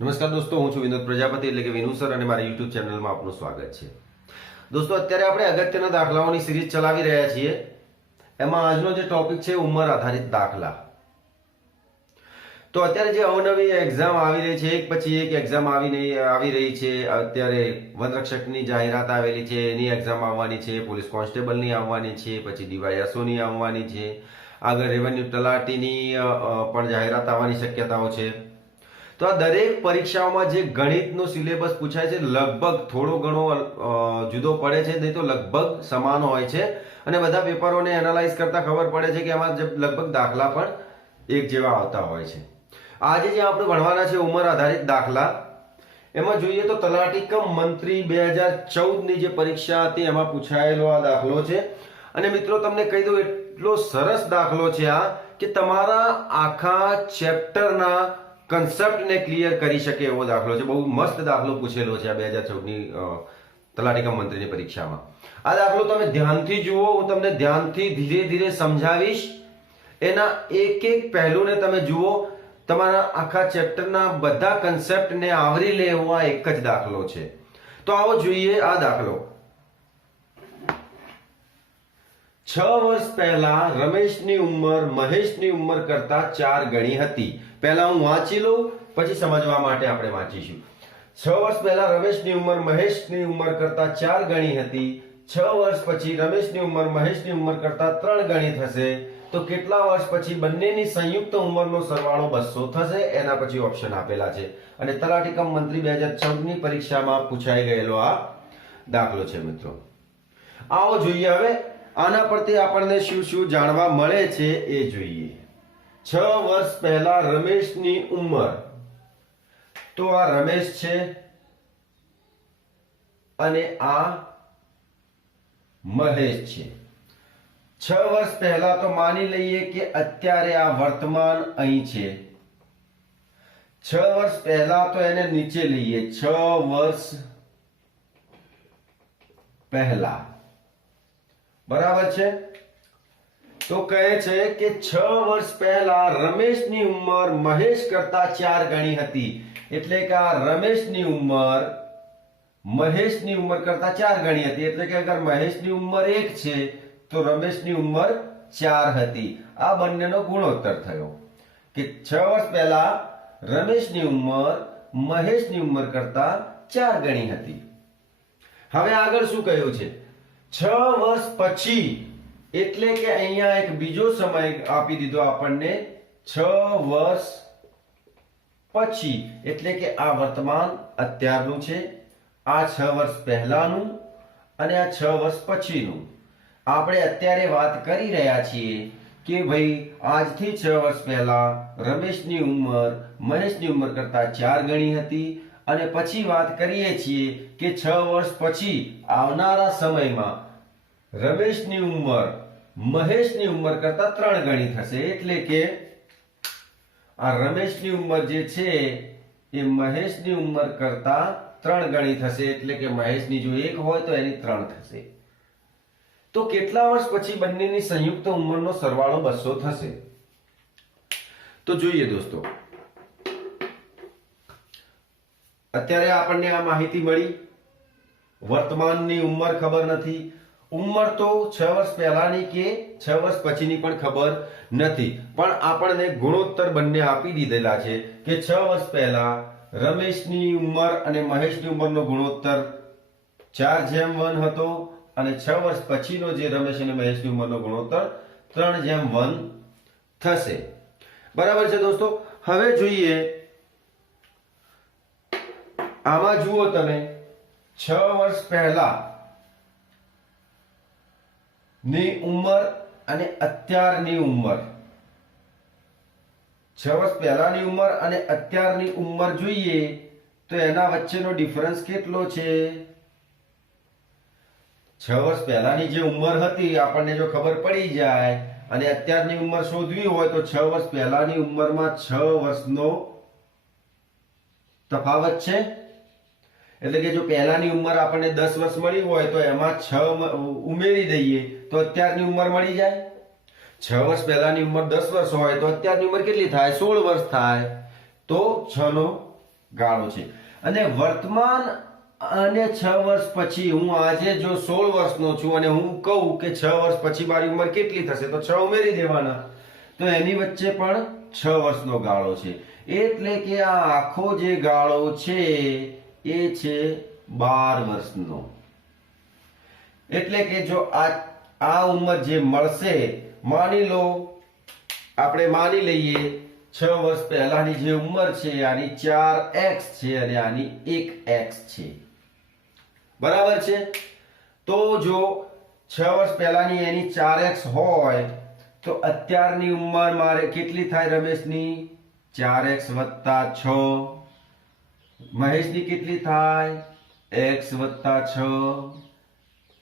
નમસ્કાર દોસ્તો, હું છું વિનોદ પ્રજાપતિ એટલે કે વિનુ સર અને મારા યુટ્યુબ ચેનલમાં આપનું સ્વાગત છે. દોસ્તો, અત્યારે આપણે અગત્યના દાખલાઓની સિરીઝ ચલાવી રહ્યા છીએ. એમાં આજનો જે ટોપિક છે, ઉંમર આધારિત દાખલા. તો અત્યારે જે અવનવી એક્ઝામ આવી રહી છે, એક પછી એક એક્ઝામ આવીને આવી રહી છે. અત્યારે વનરક્ષકની જાહેરાત આવેલી છે, એની એક્ઝામ આવવાની છે, પોલીસ કોન્સ્ટેબલની આવવાની છે, પછી ડીવાયએસઓની આવવાની છે. આગળ રેવન્યુ તલાટીની પણ જાહેરાત આવવાની શક્યતાઓ છે. તો આ દરેક પરીક્ષાઓમાં જે ગણિતનો સિલેબસ પૂછાય છે, લગભગ થોડો ઘણો જુદો પડે છે, નહીં તો લગભગ સમાન હોય છે. અને બધા પેપરોને એનાલાઇઝ કરતા ખબર પડે છે કે એમાં લગભગ દાખલા પણ એક જેવા આવતા હોય છે. આજે જે આપણે ભણવાના છે ઉંમર આધારિત દાખલા, એમાં જોઈએ તો તલાટી કમ મંત્રી બે હજાર ચૌદની જે પરીક્ષા હતી, એમાં પૂછાયેલો આ દાખલો છે. અને મિત્રો, તમને કહી દઉં, એટલો સરસ દાખલો છે આ કે તમારા આખા ચેપ્ટરના કન્સેપ્ટને ક્લિયર કરી શકે એવો દાખલો છે. બહુ મસ્ત દાખલો પૂછેલો છે આ બે હજાર ચૌદની તલાટીકમ મંત્રીની પરીક્ષામાં. આ દાખલો તમે ધ્યાનથી જુઓ, હું તમને ધ્યાનથી ધીરે ધીરે સમજાવીશ. એના એક એક પહેલુંને તમે જુઓ, તમારા આખા ચેપ્ટરના બધા કન્સેપ્ટને આવરી લે એવો આ એક જ દાખલો છે. તો આવો જોઈએ આ દાખલો. છ વર્ષ પહેલા રમેશની ઉંમર, મહેશની ઉંમર કરતા ચાર ગણી હતી. પહેલા હું વાંચી લઉં, પછી સમજવા માટે આપણે વાંચીશું. છ વર્ષ પહેલા રમેશની ઉંમર, મહેશની ઉંમર કરતા ચાર ગણી હતી. છ વર્ષ પછી રમેશની ઉંમર, મહેશની ઉંમર કરતા ત્રણ ગણી થશે. તો કેટલા વર્ષ પછી બંનેની સંયુક્ત ઉંમરનો સરવાળો બસો થશે? એના પછી ઓપ્શન આપેલા છે. અને તલાટી કમ મંત્રી બે હજાર ચૌદની પરીક્ષામાં પૂછાઈ ગયેલો આ દાખલો છે મિત્રો. આવો જોઈએ હવે. આના પરથી આપણને શું શું જાણવા મળે છે એ જોઈએ. છ વર્ષ પહેલા રમેશની ઉંમર. તો આ રમેશ છે અને આ મહેશ છે. છ વર્ષ પહેલા તો માની લઈએ કે અત્યારે આ વર્તમાન અહીં છે. છ વર્ષ પહેલા તો એને નીચે લઈએ. છ વર્ષ પહેલા. બરાબર છે? તો કહે છે કે છ વર્ષ પહેલા રમેશની ઉંમર મહેશ કરતા ચાર ગણી હતી. એટલે કે આ રમેશની ઉંમર મહેશની ઉંમર કરતા ચાર ગણી હતી. એટલે કે અગર મહેશની ઉંમર એક છે, તો રમેશની ઉંમર ચાર હતી. આ બંનેનો ગુણોત્તર થયો. કે છ વર્ષ પહેલા રમેશની ઉંમર મહેશની ઉંમર કરતા ચાર ગણી હતી. હવે આગળ શું કહ્યું છે? છ વર્ષ પછી, એટલે કે અહીંયા એક બીજો સમય આપી દીધો આપણને, છ વર્ષ પછી, એટલે કે આ વર્તમાન અત્યારનું છે, આ છ વર્ષ પહેલાનું અને આ છ વર્ષ પછીનું. આપણે અત્યારે વાત કરી રહ્યા છીએ કે ભાઈ, આજથી છ વર્ષ પહેલા રમેશની ઉંમર, મહેશની ઉંમર કરતા ચાર ગણી હતી અને પછી વાત કરીએ છીએ કે છ વર્ષ પછી આવનારા સમયમાં રમેશની ઉંમર, મહેશની ઉંમર કરતા ત્રણ ગણી થશે. એટલે કે આ રમેશની ઉંમર જે છે એ મહેશની ઉંમર કરતા ત્રણ ગણી થશે. એટલે કે મહેશની જો એક હોય તો એની ત્રણ થશે. તો કેટલા વર્ષ પછી બંનેની સંયુક્ત ઉંમરનો સરવાળો બસો થશે? તો જોઈએ દોસ્તો. અત્યારે આપણને આ માહિતી મળી. વર્તમાનની ઉંમર ખબર નથી. ઉંમર તો છ વર્ષ પહેલાની કે છ વર્ષ પછીની પણ ખબર નથી. પણ આપણને ગુણોત્તર બંને આપી દીધેલા છે કે છ વર્ષ પહેલા રમેશની ઉંમર અને મહેશની ઉંમરનો ગુણોત્તર ચાર જેમ વન હતો અને છ વર્ષ પછીનો જે રમેશ અને મહેશની ઉંમરનો ગુણોત્તર ત્રણ જેમ વન થશે. બરાબર છે દોસ્તો? હવે જોઈએ આમાં જુઓ તમે, છ વર્ષ પહેલા ની ઉંમર અને અત્યારની ઉંમર. છ વર્ષ પહેલાની ઉંમર અને અત્યારની ઉંમર જોઈએ તો એના વચ્ચેનો ડિફરન્સ કેટલો છે? છ વર્ષ પહેલાની જે ઉંમર હતી, આપણને જો ખબર પડી જાય અને અત્યારની ઉંમર શોધવી હોય તો છ વર્ષ પહેલાની ઉંમરમાં છ વર્ષનો તફાવત છે? એટલે કે જો પહેલાની ઉંમર આપણને દસ વર્ષ મળી હોય તો એમાં છ ઉમેરી દઈએ, તો અત્યારની ઉંમર મળી જાય? છ વર્ષ પહેલાની ઉંમર દસ વર્ષ હોય તો અત્યારની ઉંમર કેટલી થાય? સોળ વર્ષ થાય. તો છ નો ગાળો છે. અને વર્તમાન અને છ વર્ષ પછી હું આજે જો સોળ વર્ષનો છું અને હું કહું કે છ વર્ષ પછી મારી ઉંમર કેટલી થશે, તો છ ઉમેરી દેવાના. તો એની વચ્ચે પણ છ વર્ષનો ગાળો છે. એટલે કે આ આખો જે ગાળો છે એ છે બાર વર્ષનો. એટલે કે જો આ આ ઉંમર જે મળશે, માની લો, આપણે માની લઈએ, છ વર્ષ પહેલાની જે ઉંમર છે, આની ચાર એક્સ છે અને આની એક એક્સ છે. બરાબર છે? તો જો છ વર્ષ પહેલાની એની ચાર એક્સ હોય, તો અત્યારની ઉંમર મારે કેટલી થાય રમેશની? ચાર એક્સ વત્તા છ. મહેશની કેટલી થાય? એક્સ વત્તા છ.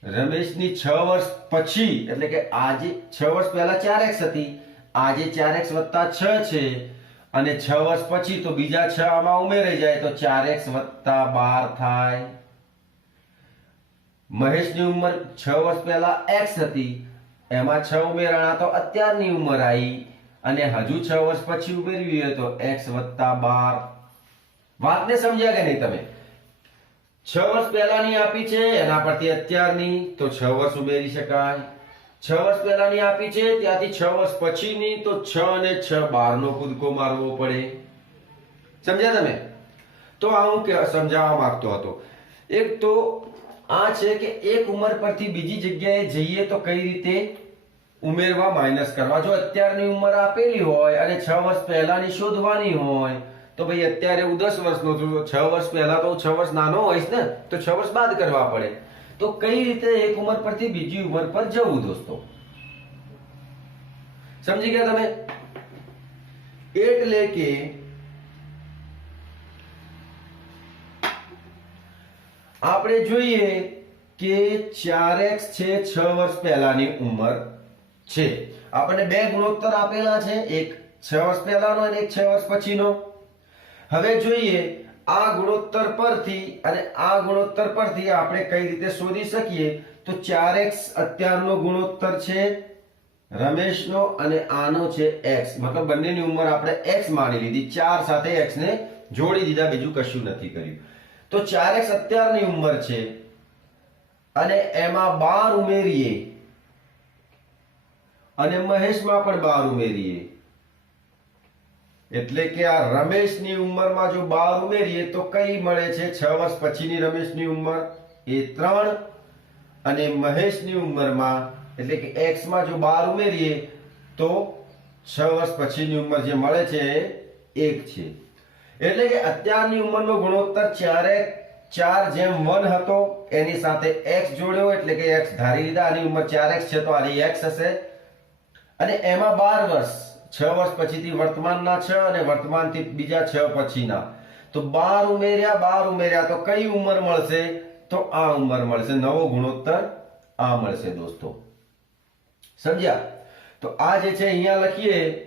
રમેશની છ વર્ષ પછી, એટલે કે આજે છ વર્ષ પહેલા ચાર એક્સ હતી. આજે ચાર એક્સ વત્તા છ છે. અને છ વર્ષ પછી તો બીજા છ આમાં ઉમેરાઈ જાય તો ચાર એક્સ વત્તા બાર થાય. મહેશની ઉંમર છ વર્ષ પહેલા એક્સ હતી. એમાં છ ઉમેરાણા તો અત્યારની ઉંમર આવી અને હજુ છ વર્ષ પછી ઉમેરવી હોય તો એક્સ વત્તા બાર વાતને સમજ્યા કે નહીં તમે? છ વર્ષ પહેલાની આપી છે, એના પરથી અત્યારની, તો છ વર્ષ ઉમેરી શકાય. છ વર્ષ પહેલાની આપી છે, ત્યાંથી છ વર્ષ પછીની, તો છ અને છ બારનો કૂદકો મારવો પડે. સમજ્યા તમે? તો આ હું સમજાવવા માંગતો હતો. એક તો આ છે કે એક ઉંમર પરથી બીજી જગ્યાએ જઈએ તો કઈ રીતે ઉમેરવા, માઇનસ કરવા? જો અત્યારની ઉંમર આપેલી હોય અને છ વર્ષ પહેલાની શોધવાની હોય તો ભાઈ અત્યારે હું દસ વર્ષનો છું છ વર્ષ પહેલા તો હું છ વર્ષ નાનો હોઈશ ને, તો છ વર્ષ બાદ કરવા પડે. તો કઈ રીતે એક ઉંમર પરથી બીજી ઉંમર પર જવું દોસ્તો? સમજી ગયા તમે? એટલે કે આપણે જોઈએ કે ચાર એક્સ છે છ વર્ષ પહેલાની ઉંમર છે. આપણને બે ગુણોત્તર આપેલા છે, એક છ વર્ષ પહેલાનો અને એક છ વર્ષ પછીનો. હવે જોઈએ આ ગુણોત્તર પરથી અને આ ગુણોત્તર પરથી આપણે કઈ રીતે શોધી શકીએ? તો ચાર એક્સ અત્યારનો ગુણોત્તર છે, રમેશનો અને આનો છે એક્સ. મતલબ બંનેની ઉંમર આપણે એક્સ માની લીધી. ચાર સાથે એક્સ ને જોડી દીધા, બીજું કશું નથી કર્યું. તો ચાર એક્સ અત્યારની ઉંમર છે અને એમાં બાર ઉમેરીએ. અને મહેશમાં પણ બાર ઉમેરીએ. એટલે કે આ રમેશની ઉંમરમાં જો બાર ઉમેરીએ તો કઈ મળે છે? છ વર્ષ પછીની રમેશની ઉંમર એ ત્રણ અને મહેશની ઉંમરમાં, એટલે કે એક્સમાં જો બાર ઉમેરીએ તો છ વર્ષ પછીની ઉંમર જે મળે છે એ એક છે. એટલે કે અત્યારની ઉંમરનો ગુણોત્તર ચારે ચાર જેમ વન હતો, એની સાથે એક્સ જોડ્યો, એટલે કે એક્સ ધારી લીધા, આની ઉંમર ચાર એક્સ છે, તો આની એક્સ હશે. અને એમાં બાર વર્ષ છ વર્ષ પછીથી વર્તમાનના છ અને વર્તમાનથી બીજા છ પછીના. તો બાર ઉમેર્યા બાર ઉમેર્યા, તો કઈ ઉંમર મળશે? તો આ ઉંમર મળશે. નવો ગુણોત્તર આ મળશે દોસ્તો. સમજ્યા? તો આ જે છે, અહીંયા લખીએ.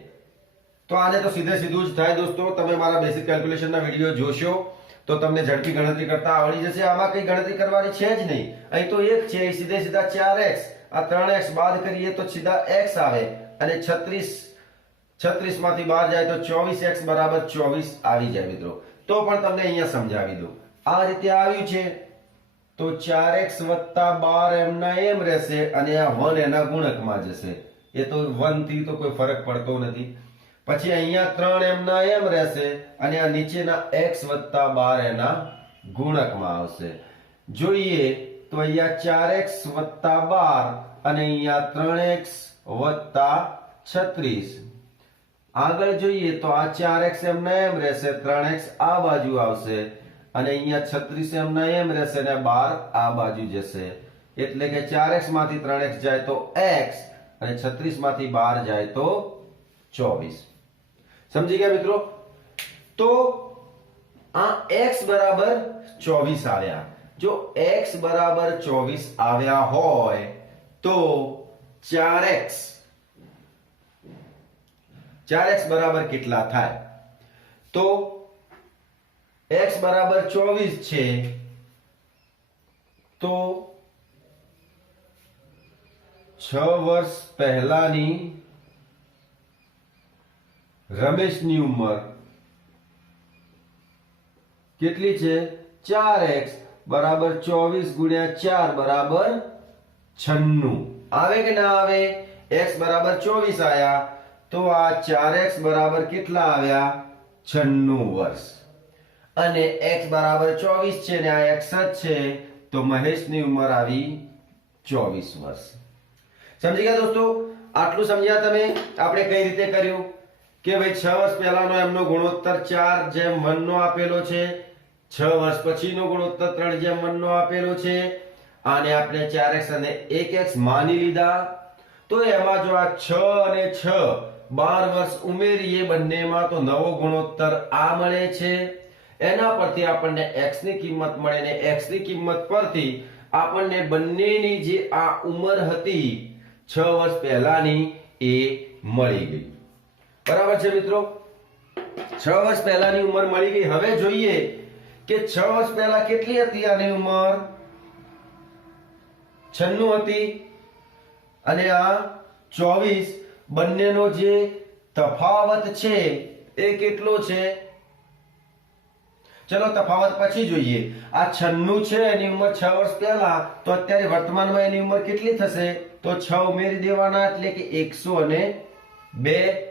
તો આને તો સીધે સીધું જ થાય દોસ્તો. તમે મારા બેસિક કેલ્ક્યુલેશનના વીડિયો જોશો, તો તમને ઝડપી ગણતરી કરતા આવડી જશે. આમાં કઈ ગણતરી કરવાની છે જ નહીં. અહીં તો એક છે, સીધે સીધા ચાર એક્સ આ ત્રણ એક્સ બાદ કરીએ તો સીધા એક્સ આવે. અને છત્રીસ છત્રીસમાંથી બહાર જાય તો ચોવીસ એક્સ બરાબર ચોવીસ આવી જાય મિત્રો. તો પણ તમને અહીંયા સમજાવી દઉં. આ રીતે આવ્યું છે. તો ચાર એક્સ વત્તા બાર એમના એમ રહેશે અને આ વન એના ગુણકમાં જશે. એ તો વનથી તો કોઈ ફરક પડતો નથી. પછી અહીંયા ત્રણ એમના એમ રહેશે અને આ નીચેના એક્સ વત્તા બાર એના ગુણકમાં આવશે. જોઈએ તો અહીંયા ચાર એક્સ વત્તા બાર અને અહીંયા ત્રણ એક્સ વત્તા છત્રીસ. આગળ જોઈએ તો આ ચાર એક્સ એમના એમ રહેશે, ત્રણ એક્સ આ બાજુ આવશે અને અહીંયા છત્રીસ એમના એમ રહેશે ને બાર આ બાજુ જશે. એટલે કે ચાર એક્સમાંથી ત્રણ એક્સ જાય તો એક્સ અને છત્રીસમાંથી બાર જાય તો ચોવીસ. સમજી ગયા મિત્રો? તો આ એક્સ બરાબર ચોવીસ આવ્યા. જો એક્સ બરાબર ચોવીસ આવ્યા હોય તો ચાર એક્સ ચાર એક્સ બરાબર કેટલા થાય? તો એક્સ બરાબર ચોવીસ છે. તો છ વર્ષ પહેલાની રમેશની ઉંમર કેટલી છે? ચાર એક્સ બરાબર ચોવીસ ગુણ્યા ચાર બરાબર છન્નું. આવે કે ના આવે? એક્સ બરાબર ચોવીસ આયા. તો આ ચાર એક્સ બરાબર કેટલા આવ્યા? છન્નું વર્ષ. અને એક્સ બરાબર ચોવીસ છે ને આ એક્સ જ છે, તો મહેશની ઉંમર આવી ચોવીસ વર્ષ. સમજી ગયા દોસ્તો? આટલું સમજ્યા તમે? આપણે કઈ રીતે કર્યું? કે ભાઈ છ વર્ષ પહેલાનો એમનો ગુણોત્તર ચાર જેમ વનનો આપેલો છે, છ વર્ષ પછીનો ગુણોત્તર ત્રણ જેમ વનનો આપેલો છે, આને આપણે ચાર એક્સ અને એક એક્સ માની લીધા. તો એમાં જો આ છ અને છ બાર વર્ષ ઉમેરીએ બંનેમાં તો નવો ગુણોત્તર આ મળે છે. એના પરથી આપણને એક્સની કિંમત મળે ને એક્સની કિંમત પરથી આપણને બંનેની જે આ ઉંમર હતી છ વર્ષ પહેલાની એ મળી ગઈ. બરાબર છે મિત્રો? છ વર્ષ પહેલાની ઉંમર મળી ગઈ. હવે જોઈએ કે છ વર્ષ પહેલા કેટલી હતી આની ઉંમર? છન્નું હતી. અને આ ચોવીસ બંનેનો જે તફાવત છે એ કેટલો છે? ચલો તફાવત પછી જોઈએ. આ છન્નું છે, એની ઉંમર છ વર્ષ પહેલા, તો અત્યારે વર્તમાનમાં એની ઉંમર કેટલી થશે? તો છ ઉમેરી દેવાના, એટલે કે એકસો અને બે.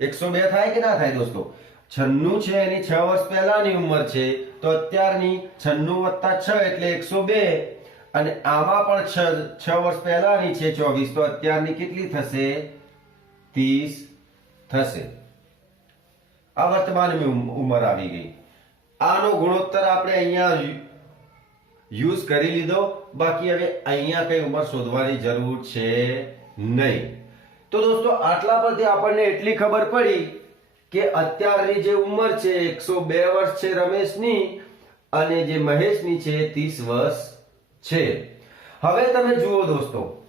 એકસો બે થાય કે ના થાય દોસ્તો? છન્નું છે, એની છ વર્ષ પહેલાની ઉંમર છે. તો અત્યારની છન્નું વત્તા છ એટલે એકસો બે. અને આમાં પણ છ છ વર્ષ પહેલાની છે ચોવીસ, તો અત્યારની કેટલી થશે? ત્રીસ થશે. આ વર્તમાન ઉંમર આવી ગઈ. આનો ગુણોત્તર આપણે અહીંયા યુઝ કરી લીધો. બાકી હવે અહીંયા કઈ ઉંમર શોધવાની જરૂર છે નહીં. તો દોસ્તો, આટલા પરથી આપણને એટલી ખબર પડી કે અત્યારની જે ઉંમર છે, એકસો બે વર્ષ છે રમેશની અને જે મહેશની છે, ત્રીસ વર્ષ છે. હવે તમે જુઓ દોસ્તો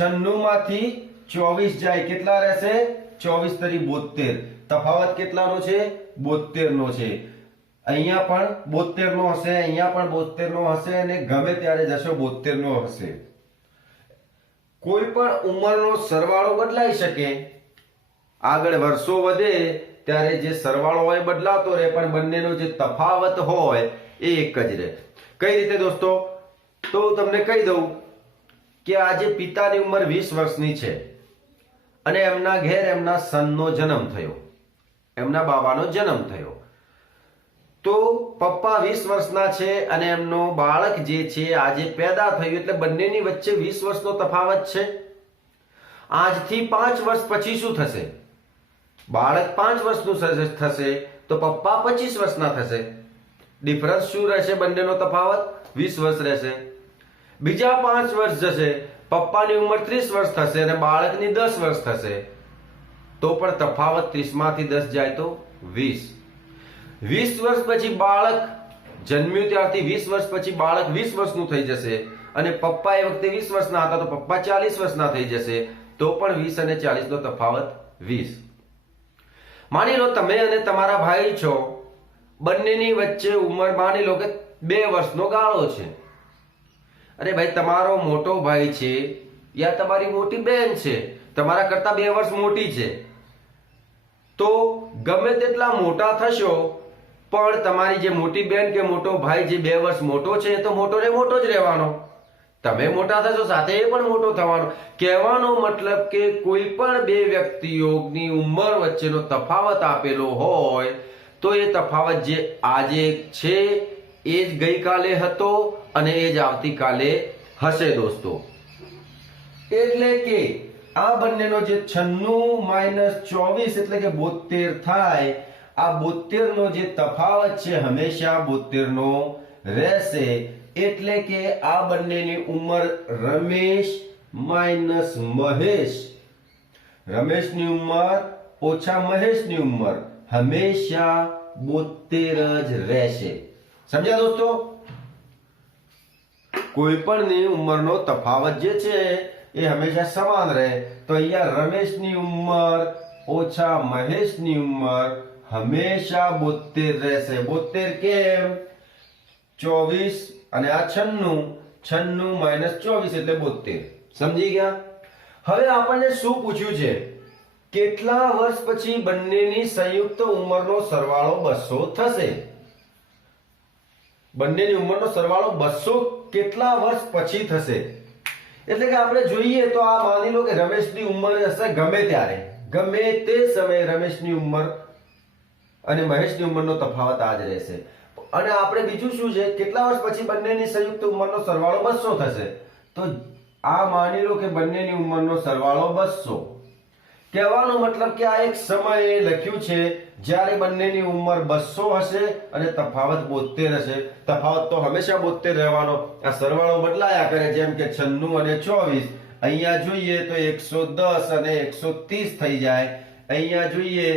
છન્નું માંથી ચોવીસ જાય કેટલા રહેશે? ચોવીસ તરી બોતેર તફાવત કેટલાનો છે? બોતેર નો છે. અહીંયા પણ બોતેર નો હશે, અહીંયા પણ બોતેર નો હશે અને ગમે ત્યારે જશો બોતેર નો હશે. કોઈ પણ ઉંમરનો સરવાળો બદલાઈ શકે. આગળ વર્ષો વધે ત્યારે જે સરવાળો હોય બદલાતો રહે, પણ બંનેનો જે તફાવત હોય એ એક જ રહે. કઈ રીતે દોસ્તો? તો હું તમને કહી દઉં કે આજે પિતાની ઉંમર વીસ વર્ષની છે અને એમના ઘેર એમના સનનો જન્મ થયો. એમના બાબાનો જન્મ થયો. તો પપ્પા વીસ વર્ષના છે અને એમનો બાળક જે છે આજે પેદા થયું એટલે બંનેની વચ્ચે વીસ વર્ષનો તફાવત છે. આજથી પાંચ વર્ષ પછી શું થશે? બાળક પાંચ વર્ષનું થશે- તો પપ્પા પચીસ વર્ષના થશે. ડિફરન્સ શું રહેશે? બંનેનો તફાવત વીસ વર્ષ રહેશે. બીજા પાંચ વર્ષ જશે. પપ્પાની ઉંમર ત્રીસ વર્ષ થશે અને બાળકની દસ વર્ષ થશે. તો પણ તફાવત ત્રીસમાંથી દસ જાય તો વીસ. વીસ વર્ષ પછી બાળક જન્મ્યું ત્યારથી વીસ વર્ષ પછી બાળક વીસ વર્ષનું થઈ જશે અને પપ્પા એ વખતે વીસ વર્ષના હતા તો પપ્પા ચાલીસ વર્ષના થઈ જશે. તો પણ વીસ અને ચાલીસ નો તફાવત વીસ. માની લો તમે અને તમારા ભાઈ છો બંનેની વચ્ચે ઉંમર માની લો કે બે વર્ષનો ગાળો છે. અરે ભાઈ, તમારો મોટો ભાઈ છે યા તમારી મોટી બહેન છે? તમારા કરતા બે વર્ષ મોટી છે. તો ગમે તેટલા મોટા થશો, પણ તમારી જે મોટી બહેન કે મોટો ભાઈ જે બે વર્ષ મોટો છે, એ તો મોટો ને મોટો જ રહેવાનો. તમે મોટા થશો, સાથે એ પણ મોટો થવાનો. કહેવાનો મતલબ કે કોઈ પણ બે વ્યક્તિઓની ઉંમર વચ્ચેનો તફાવત આપેલો હોય તો એ તફાવત જે આજે છે, એ જ ગઈકાલે હતો અને એ જ આવતીકાલે હશે દોસ્તો. એટલે કે આ બંનેનો જે છન્નું માઇનસ ચોવીસ એટલે કે બોતેર થાય, આ બોતેર નો જે તફાવત છે હંમેશા બોતેર નો રહેશે. એટલે કે આ બંનેની ઉંમર રમેશ માઇનસ મહેશ. રમેશની ઉંમર ઓછા મહેશની ઉંમર. હંમેશા બોતેર જ રહેશે. સમજ્યા દોસ્તો? કોઈ પણની ઉંમરનો તફાવત જે છે એ હંમેશા સમાન રહે. તો અહીંયા રમેશની ઉંમર, ઓછા મહેશની ઉંમર હંમેશા બોતેર રહેશે. બોતેર કેમ? ચોવીસ અને આ છન્નું છન્નું માઇનસ ચોવીસ એટલે બોતેર. સમજી ગયા? હવે આપણને શું પૂછ્યું છે? કેટલા વર્ષ પછી બંનેની સંયુક્ત ઉંમરનો સરવાળો બસો થશે? બંનેની ઉંમરનો સરવાળો બસો કેટલા વર્ષ પછી થશે? એટલે કે આપણે જોઈએ તો આ માની લો કે રમેશની ઉંમર હશે ગમે ત્યારે. ગમે તે સમયે રમેશની ઉંમર અને મહેશની ઉંમરનો તફાવત આ જ રહેશે. અને આપણે બીજું શું છે? કેટલા વર્ષ પછી બંનેની સંયુક્ત ઉંમરનો સરવાળો બસો થશે? તો આ માની લો કે બંનેની ઉંમરનો સરવાળો બસો. કહેવાનો મતલબ કે આ એક સમયે લખ્યું છે, જ્યારે બંનેની ઉંમર બસો હશે અને તફાવત બોતેર હશે. તફાવત તો હંમેશા બોતેર રહેવાનો. આ સરવાળો બદલાયા કરે જેમ કે છન્નું અને ચોવીસ. અહીંયા જોઈએ તો એકસો દસ અને એકસો ત્રીસ થઈ જાય. અહીંયા જોઈએ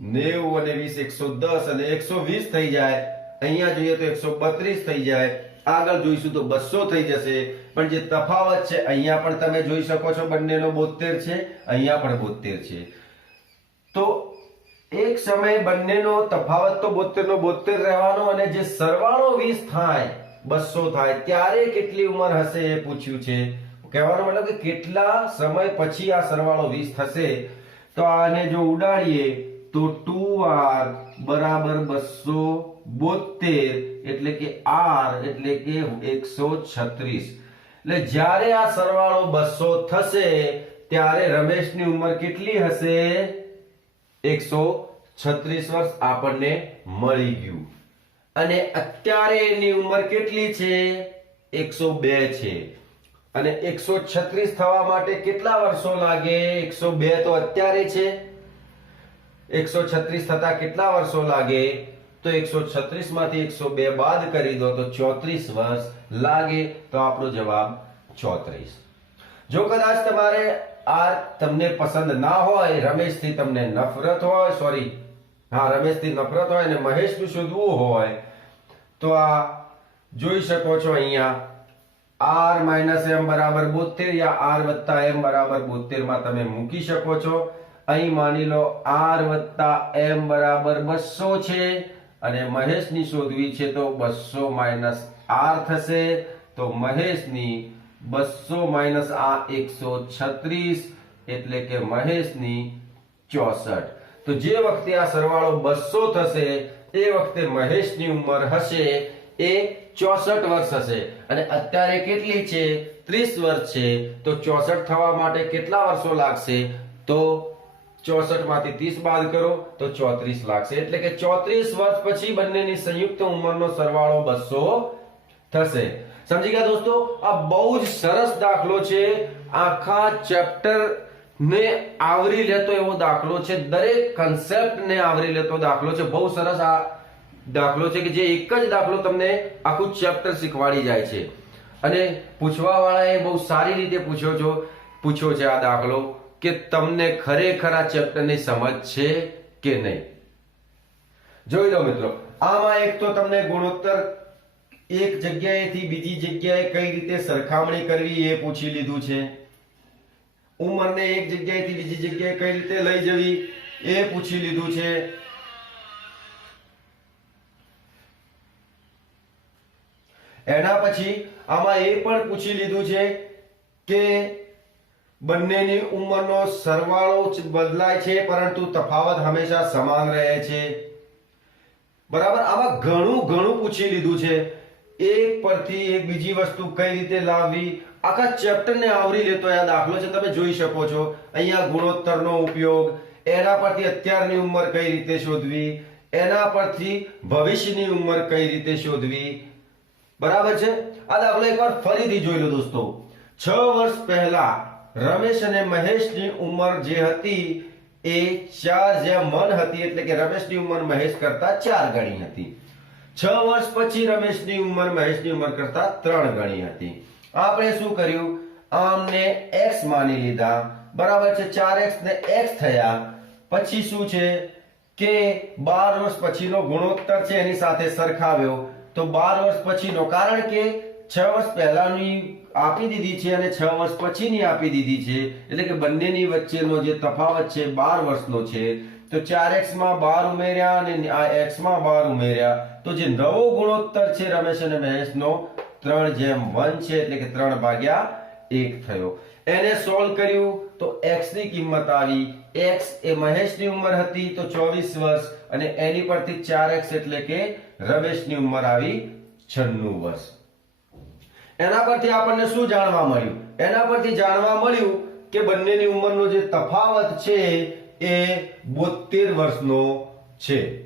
નેવું અને વીસ એકસો દસ અને એકસો વીસ થઈ જાય. અહીંયા જોઈએ તો એકસો બત્રીસ થઈ જાય. આગળ જોઈશું તો બસો થઈ જશે. પણ જે તફાવત છે, અહીંયા પણ તમે જોઈ શકો છો બંનેનો બોતેર છે, અહીંયા પણ બોતેર છે. તો એક સમયે બંનેનો તફાવત તો બોતેર નો બોતેર રહેવાનો અને જે સરવાળો વીસ થાય, બસો થાય, ત્યારે કેટલી ઉંમર હશે એ પૂછ્યું છે. કહેવાનો મતલબ કે કેટલા સમય પછી આ સરવાળો વીસ થશે? તો આને જો ઉડાડીએ તો ટુ આર બરાબર બસો બોતેર એટલે કે આર એટલે કે એકસો છત્રીસ. એટલે જ્યારે આ સરવાળો બસો થશે, ત્યારે રમેશની ઉંમર કેટલી હશે? એકસો છત્રીસ વર્ષ આપણને મળી ગયું. અને અત્યારે એની ઉંમર કેટલી છે? એકસો બે છે. અને એકસો છત્રીસ થવા માટે કેટલા વર્ષો લાગે? એકસો બે તો અત્યારે છે. એકસો છત્રીસ થતા કેટલા વર્ષો લાગે? તો એકસો છત્રીસમાંથી એકસો બે બાદ કરી દો તો ચોત્રીસ વર્ષ લાગે તો આપણો જવાબ ચોત્રીસ. જો કદાચ તમારે આ તમને પસંદ ના હોય, રમેશથી તમને નફરત હોય સોરી હા, રમેશથી નફરત હોય અને મહેશનું શોધવું હોય, તો આ જોઈ શકો છો અહીંયા. આર માઇનસ એમ બરાબર બોતેર યા આર વત્તા એમ બરાબર બોતેરમાં તમે મૂકી શકો છો. અહીં માની લો આર વત્તા એમ બરાબર બસો છે. અને મહેશની શોધવી છે તો બસો માઇનસ આર થશે. તો મહેશની બસો માઇનસ આ એકસો છત્રીસ એટલે કે મહેશની ચોસઠ. તો જે વખતે આ સરવાળો બસો થશે, એ વખતે મહેશની ઉંમર હશે એ ચોસઠ વર્ષ હશે. અને અત્યારે કેટલી છે? ત્રીસ વર્ષ છે. તો ચોસઠ થવા માટે કેટલા વર્ષો લાગશે? તો ચોસઠમાંથી ત્રીસ બાદ કરો તો ચોત્રીસ લાગશે. એટલે કે ચોત્રીસ વર્ષ પછી બંનેની સંયુક્ત ઉંમરનો સરવાળો બસો થશે. સમજી ગયા દોસ્તો? આ બહુ જ સરસ દાખલો છે. આખા ચેપ્ટર ને આવરી લેતો એવો દાખલો છે. દરેક કન્સેપ્ટ ને આવરી લેતો દાખલો છે. બહુ સરસ આ દાખલો છે કે જે એક જ દાખલો તમને આખું ચેપ્ટર શીખવાડી જાય છે. અને પૂછવા વાળાએ બહુ સારી રીતે પૂછ્યો છો પૂછ્યો છે આ દાખલો. કે તમને ખરેખર આ ચેપ્ટરની સમજ છે કે નહીં? જોઈ લો મિત્રો, આમાં એક તો તમને ગુણોત્તર એક જગ્યાએથી બીજી જગ્યાએ કઈ રીતે સરખામણી કરવી એ પૂછી લીધું છે. ઉંમરને એક જગ્યાએથી બીજી જગ્યાએ કઈ રીતે લઈ જવી એ પૂછી લીધું છે. એના પછી આમાં એ પણ પૂછી લીધું છે કે બંનેની ઉંમરનો સરવાળો બદલાય છે, પરંતુ તફાવત હંમેશા સમાન રહે છે. બરાબર, આમાં ઘણું ઘણું પૂછી લીધું છે. એક પરથી એક બીજી વસ્તુ કઈ રીતે લાવવી? આખા ચેપ્ટરને આવરી લેતો આ દાખલો છે, તમે જોઈ શકો છો. અહીંયા ગુણોત્તરનો ઉપયોગ, એના પરથી અત્યારની ઉંમર કઈ રીતે શોધવી? એના પરથી ભવિષ્યની ઉંમર કઈ રીતે શોધવી? બરાબર છે? આ દાખલો એકવાર ફરીથી જોઈ લો દોસ્તો. છ વર્ષ પહેલા રમેશ અને મહેશની ઉંમર જે હતી એ ચાર જે મન હતી, એટલે કે રમેશની ઉંમર મહેશ કરતા ચાર ગણી હતી. છ વર્ષ પછી રમેશની ઉંમર, મહેશની ઉંમર કરતા ત્રણ ગણી હતી. આપણે શું કર્યું? આમને એક્સ માની લીધા. બરાબર છે, ચાર એક્સ ને એક્સ થયા. પછી શું છે? કે બાર વર્ષ પછીનો ગુણોત્તર છે એની સાથે સરખાવ્યો. તો બાર વર્ષ પછીનો, કારણ કે છ વર્ષ પહેલાની આપી દીધી છે અને છ વર્ષ પછીની આપી દીધી છે. એટલે કે બંનેની વચ્ચેનો જે તફાવત છે, બાર વર્ષનો છે. તો ચાર એક્સમાં બાર ઉમેર્યા અને આ એક્સમાં બાર ઉમેર્યા. તો જે નવો ગુણોત્તર છે રમેશ અને મહેશનો, ત્રણ જેમ વન છે, એટલે કે ત્રણ ભાગ્યા એક થયો. એને સોલ્વ કર્યું, તો એક્સની કિંમત આવી. એક્સ એ મહેશની ઉંમર હતી, તો 24 વર્ષ. અને એની પરથી ચાર એક્સ એટલે કે રમેશની ઉંમર આવી 96 વર્ષ. એના પરથી આપણને શું જાણવા મળ્યું? એના પરથી જાણવા મળ્યું કે બંનેની ઉંમરનો જે તફાવત છે એ 72 વર્ષનો છે.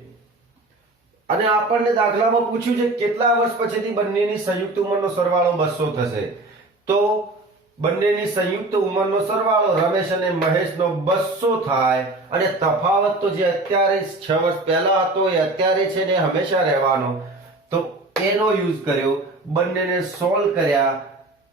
અને આપણને દાખલામાં પૂછ્યું છે કેટલા વર્ષ પછીથી બંનેની સંયુક્ત ઉંમરનો સરવાળો બસો થશે. તો બંનેની સંયુક્ત ઉંમરનો સરવાળો રમેશ અને મહેશનો બસો થાય અને તફાવત તો જે અત્યારે છ વર્ષ પહેલા હતો એ અત્યારે છે ને હંમેશા રહેવાનો. તો એનો યુઝ કર્યો બંનેને સોલ્વ કર્યા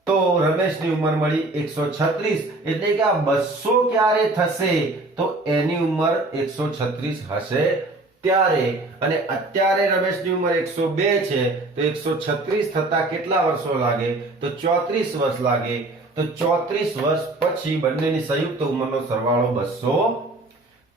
તો રમેશની ઉંમર મળી 136 એટલે કે આ 200 ક્યારે થશે? તો એની ઉંમર 136 હશે ત્યારે. અને અત્યારે રમેશની ઉંમર 102 છે, તો 136 થતા કેટલા વર્ષો લાગે? તો 34 વર્ષ લાગે. તો 34 વર્ષ પછી બંનેની સંયુક્ત ઉંમરનો સરવાળો 200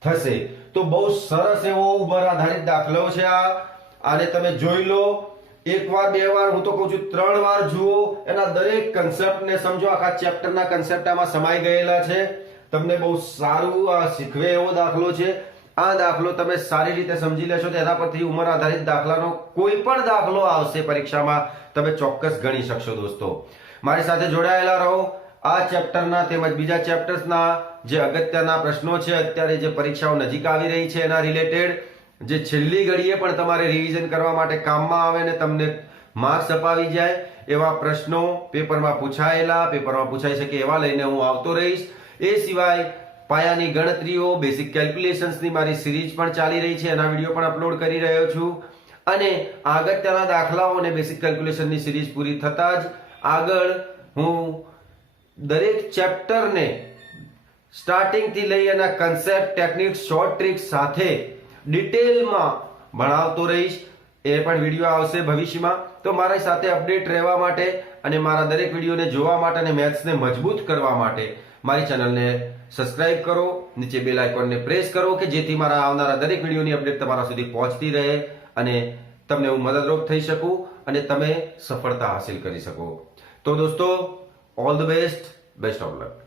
થશે. તો બહુ સરસ એવો ઉંમર આધારિત દાખલો છે આ. આને તમે જોઈ લો. એક વાર બે વાર, હું તો કહું છું, ત્રણ વાર જુઓ, એના દરેક કન્સેપ્ટ ને સમજો. આખા ચેપ્ટરના કન્સેપ્ટ આમાં સમાઈ ગયેલા છે. તમને બહુ સારું, આ, શીખવે એવો દાખલો છે. આ દાખલો તમે સારી રીતે સમજી લેશો તો એના પરથી ઉંમર આધારિત દાખલાનો કોઈ પણ દાખલો આવશે પરીક્ષામાં. તમે ચોક્કસ ગણી શકશો દોસ્તો. મારી સાથે જોડાયેલા રહો. આ ચેપ્ટરના તેમજ બીજા ચેપ્ટર્સના જે અગત્યના પ્રશ્નો છે, અત્યારે જે પરીક્ષાઓ નજીક આવી રહી છે એના રિલેટેડ જે છેલ્લી ઘડીએ પણ તમારે રિવિઝન કરવા માટે કામમાં આવે ને તમને માર્ક્સ અપાવી જાય, એવા પ્રશ્નો પેપરમાં પૂછાયેલા, પેપરમાં પૂછાઈ શકે એવા લઈને હું આવતો રહીશ. એ સિવાય પાયાની ગણતરીઓ બેસિક કેલ્ક્યુલેશન્સની મારી સિરીઝ પણ ચાલી રહી છે, એના વીડિયો પણ અપલોડ કરી રહ્યો છું. અને આગત્યના દાખલાઓ અને બેસિક કેલ્ક્યુલેશનની સિરીઝ પૂરી થતાં જ આગળ હું દરેક ચેપ્ટરને સ્ટાર્ટિંગથી લઈ એના કન્સેપ્ટ ટેકનિક શોર્ટ ટ્રિક્સ સાથે ડિટેલમાં ભણાવતો રહીશ. એ પણ વીડિયો આવશે ભવિષ્યમાં. તો મારી સાથે અપડેટ રહેવા માટે અને મારા દરેક વિડીયોને જોવા માટે અને મેથ્સને મજબૂત કરવા માટે મારી ચેનલને સબસ્ક્રાઇબ કરો. નીચે બેલ આઇકોનને પ્રેસ કરો કે જેથી મારા આવનારા દરેક વિડીયોની અપડેટ તમારા સુધી પહોંચતી રહે અને તમને હું મદદરૂપ થઈ શકું અને તમે સફળતા હાંસિલ કરી શકો. તો દોસ્તો, all the best best of luck.